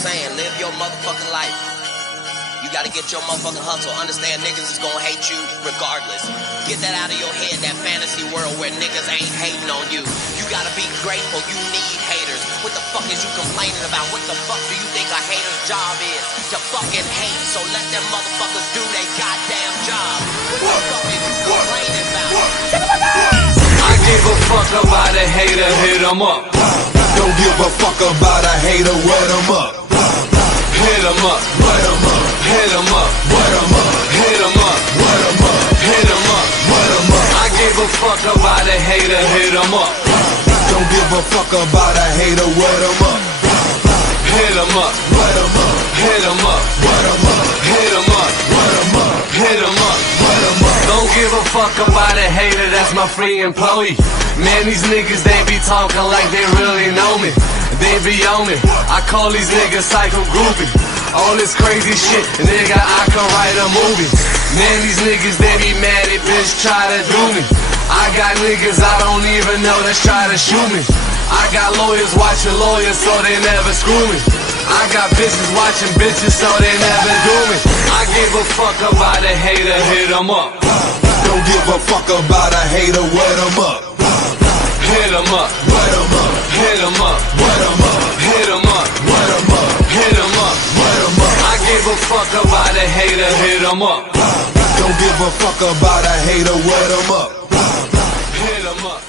saying, live your motherfucking life. You gotta get your motherfucking hustle. Understand niggas is gonna hate you regardless. Get that out of your head, that fantasy world where niggas ain't hating on you. You gotta be grateful, you need haters. What the fuck is you complaining about? What the fuck do you think a hater's job is? To fucking hate, so let them motherfuckers do their goddamn job. What the fuck is you complaining about? I give a fuck about a hater, hit 'em up. Don't give a fuck about a hater, wet 'em up. Hit 'em up, Wet 'em up, hit 'em up, wet 'em up, hit 'em up, wet 'em up, hit 'em up. wet 'em up. I give a fuck about a hater, hit 'em up. Don't give a fuck about a hater, wet 'em up. Hit 'em up, Wet 'em up, hit 'em up, wet 'em up, hit 'em up, wet 'em up, hit 'em up. wet 'em up. Don't give a fuck about a hater, that's my free employee. Man, these niggas, they be talking like they really know me. They be on me. I call these niggas psycho groupie. All this crazy shit, nigga, I can write a movie. Man, these niggas, they be mad if bitch try to do me. I got niggas I don't even know that's try to shoot me. I got lawyers watching lawyers so they never screw me. I got bitches watching bitches so they never do me. I give a fuck about a hater, hit 'em up. Don't give a fuck about a hater, wet 'em up. Hit 'em up, Wet 'em up, hit 'em up, wet 'em up, hit 'em up, wet 'em up, hit 'em up. wet 'em up. I give a fuck about a hater, hit 'em up. Don't give a fuck about a hater, wet 'em up. Hit 'em up.